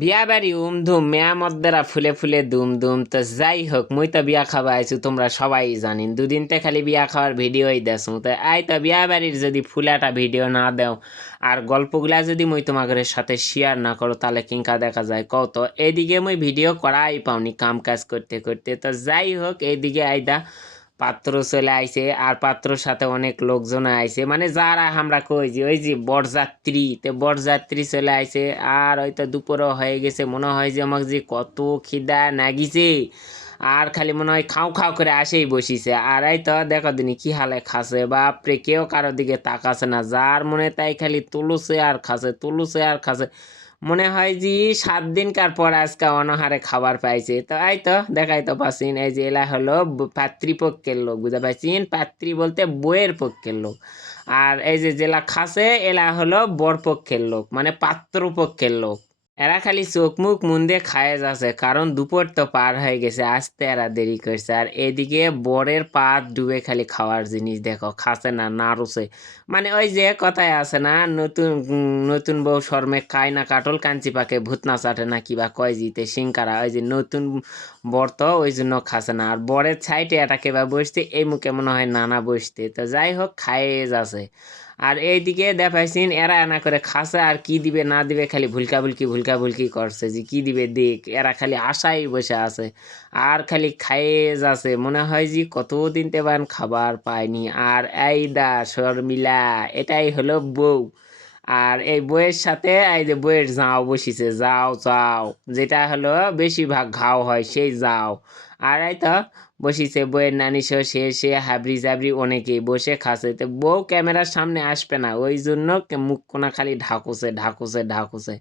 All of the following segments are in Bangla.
বিয়া বাড়ি উম ধুম মেয়া মদ্দারা ফুলে ফুলে দুম দুম তো যাই হোক মুই তো বিয়া খাবা আইছু, তোমরা সবাই জানিন। দুদিন তে খালি বিয়া খাওয়ার ভিডিওই দেছো তো আই তো বিয়া বাড়ির যদি ফুলাটা ভিডিও না দেও, আর গল্পগুলা যদি মুই তোমাদের সাথে শেয়ার না করো, তাহলে কিংকা দেখা যায়? কও তো এইদিকে মুই ভিডিও করাই পাওনি কাম কাজ করতে করতে। তো যাই হোক এইদিকে আইদা। পাত্র চলে আইছে আর পাত্রর সাথে অনেক লোকজন আইছে। মানে যারা আমরা কই যে, ওই যে বরযাত্রী, তো বরযাত্রী চলে আইছে আর হয়তো দুপুরও হয়ে গেছে। মনে হয় যে আমাকে যে কত খিদা নাগিছে। আর খালি মনে হয় খাও খাও করে আসেই বসিছে। আর এই তো দেখো দিনি কি হালে খাসে বাপরে, কেউ কারও দিকে তাকাছে না। যার মনে তাই খালি তুলুছে আর খাসে তুলুছে আর খাসে মনে হয় যে সাত দিনকার পর আজকে অনাহারে খাবার পাইছে। তো এই তো, দেখাই তো পাচ্ছিন, এই যে এলা হলো পাতৃপক্ষের লোক, বুঝতে পারছিন পাত্রী বলতে বইয়ের পক্ষের লোক। আর এই যে জেলা খাসে, এলা হলো বর পক্ষের লোক মানে পাত্র পক্ষের লোক। এরা খালি চোখ মুখ মুন্দে খায় যাচ্ছে, কারণ দুপুর তো পার হয়ে গেছে, আসতে এরা দেরি করছে। আর এদিকে বরের পাত ডুবে খালি খাওয়ার জিনিস, দেখো খাসে না নাড়ুছে মানে ওই যে কথায় আছে না, নতুন নতুন বউ শর্মে খায় না কাটল, কাঞ্চি পাকে ভূত না চাটে না কিবা কয় জিতে সিংকারা, ওই যে নতুন বর তো ওই জন্য খাসে না। আর বরের ছাইটে এটা কেবা বসতে, এই মুখে মনে হয় নানা বসতে। তো যাই হোক, খায়ে যাচ্ছে। আর এইদিকে দেখাইছেন এরা এনা করে খাসে আর কি দিবে, না দিবে, খালি ভুলকা ভুলকি ভুলকা ভুলকি করছে যে কি দিবে, দেখ, এরা খালি আশাই বসে আছে। আর খালি খাইয়ে যাচ্ছে, মনে হয় যে কতদিন তেবান খাবার পায়নি। আর এই দা শর্মিলা, এটাই হলো বউ। আর এই বইয়ের সাথে, এই যে বইয়ের যাও বসিছে, যাও যাও, যেটা হলো বেশিরভাগ ঘাও হয়, সেই যাও। আর এই তো বসিছে, বইয়ের নানি সহ সে সে হাবরি জাবরি অনেকেই বসে খাসে তো বউ ক্যামেরার সামনে আসবে না, ওই জন্য মুখ কোনা খালি ঢাকুছে ঢাকুছে ঢাকুছে।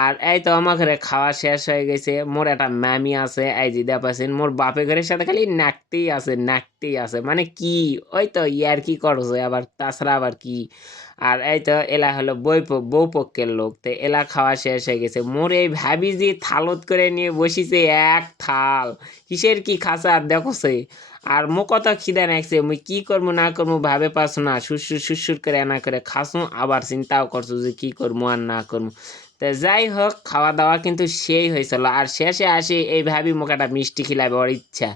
আর এই তো আমার ঘরে খাওয়া শেষ হয়ে গেছে, মোর একটা ম্যামি আছে, এই যে দেখাচ্ছেন মোর বাপে ঘরের সাথে খালি নাকতেই আছে নাকতেই আছে। মানে কি? ওই তো ইয়ার কি করছে? আবার তাছাড়া আবার কি? আর এই তো এলা হলো বই বউ পক্ষের লোক। তো এলা খাওয়া শেষ হয়ে গেছে। মোর এই ভাবি যে থালত করে নিয়ে বসিছে এক থাল, কিসের কি খাসা? আর দেখোছে আর মো কত খিদা নাকছে মুই কি করব না করব ভাবে পাস না। সুসুর সুসুর করে এনা করে খাসু, আবার চিন্তাও করছ যে কি করব আর না করব তো যাই হোক খাওয়া দাওয়া কিন্তু সেই হয়েছিল আর শেষে আসে, এই ভাবি মোক একটা মিষ্টি খিলাবে ওর ইচ্ছা।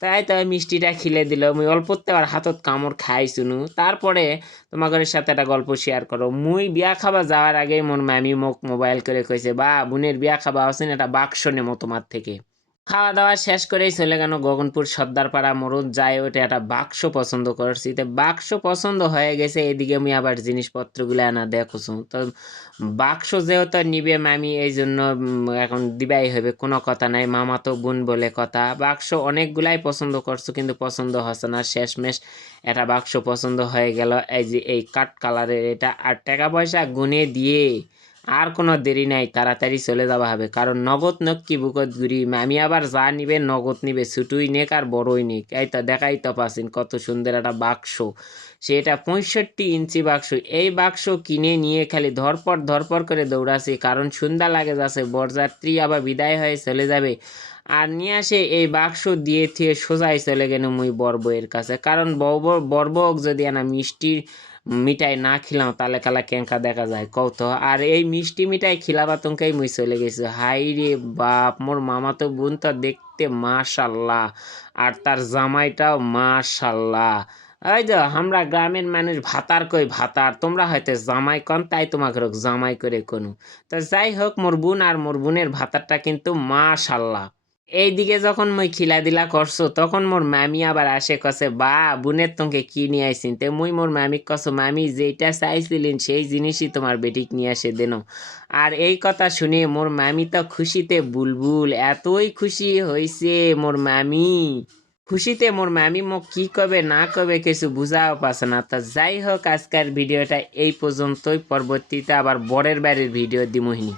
তাই তো মিষ্টিটা খিলে দিল। মুই অল্পতে আর হাতত কামড় খাই শুনু তারপরে তোমাদের সাথে একটা গল্প শেয়ার করো। মুই বিয়া খাবা যাওয়ার আগে মোর মামি মোক মোবাইল করে কইছে, বা, বোনের বিয়া খাবা আছেন একটা বাক্স নেমো তোমার থেকে। খাওয়া দাওয়া শেষ করেই চলে গেল গগনপুর সর্দারপাড়া মরুদ যায় ওটা একটা বাক্স পছন্দ করছি। তো বাক্স পছন্দ হয়ে গেছে, এদিকে আমি আবার জিনিসপত্রগুলো আনা দেখছ। তো বাক্স যেহেতু নিবে মামি, এই জন্য এখন দিবাই হবে, কোনো কথা নাই। মামা তো বোন বলে কথা। বাক্স অনেকগুলাই পছন্দ করছ, কিন্তু পছন্দ হচ্ছে না। শেষমেশ একটা বাক্স পছন্দ হয়ে গেল। এই যে এই কাঠ কালারের এটা। আর টাকা পয়সা গুনে দিয়ে আর কোনো দেরি নাই, তাড়াতাড়ি চলে যাওয়া হবে। কারণ নগদ নক কি বুকত ঘুরি আমি আবার যা নিবে নগদ নিবে, ছোটই নেক আর বড়ই নেক। এই তো দেখাই তো পাচ্ছেন কত সুন্দর একটা বাক্স। সেটা পঁয়ষট্টি ইঞ্চি বাক্স। এই বাক্স কিনে নিয়ে খালি ধরপর ধরপর করে দৌড়াছে কারণ সন্ধ্যা লাগে যাচ্ছে, বরযাত্রী আবার বিদায় হয়ে চলে যাবে। আর নিয়ে আসে এই বাক্স দিয়ে থিয়ে সোজাই চলে গেল মুই বরবইয়ের কাছে। কারণ বরবক যদি আনা মিষ্টির মিঠাই না খিলাও তাহলে কালা কেঙ্কা দেখা যায় কৌত আর এই মিষ্টি মিঠাই খিলাবা তোমাকেই মুই চলে গেছে। হাই রে বাপ, মোর মামা তো বোন তো দেখতে মাশাল্লাহ, আর তার জামাইটাও মাশাল্লাহ। এই যে আমরা গ্রামের মানুষ ভাতার কই ভাতার, তোমরা হয়তো জামাই কন, তাই তোমাকে জামাই করে কোনো। তো যাই হোক, মোর বোন আর মোর বোনের ভাতারটা কিন্তু মাশাল্লাহ। এইদিকে যখন মই খিলা দিলা করছ তখন মোর মামি আবার আসে, কছে, বা বোনের তোকে কি নিয়ে আইসিন তে মুই মোর মামিক কছো, মামি যেটা চাইছিলেন, সেই জিনিসই তোমার বেটিক নিয়ে আসে দেন আর এই কথা শুনে মোর মামি তো খুশিতে বুলবুল, এতই খুশি হইছে মোর মামি। খুশিতে মোর মামি মোক কি কবে, না কবে কিছু বুঝাও পাচ্ছে না। তা যাই হোক, আজকের ভিডিওটা এই পর্যন্তই, পরবর্তীতে আবার বরের বাড়ির ভিডিও দিমহিনী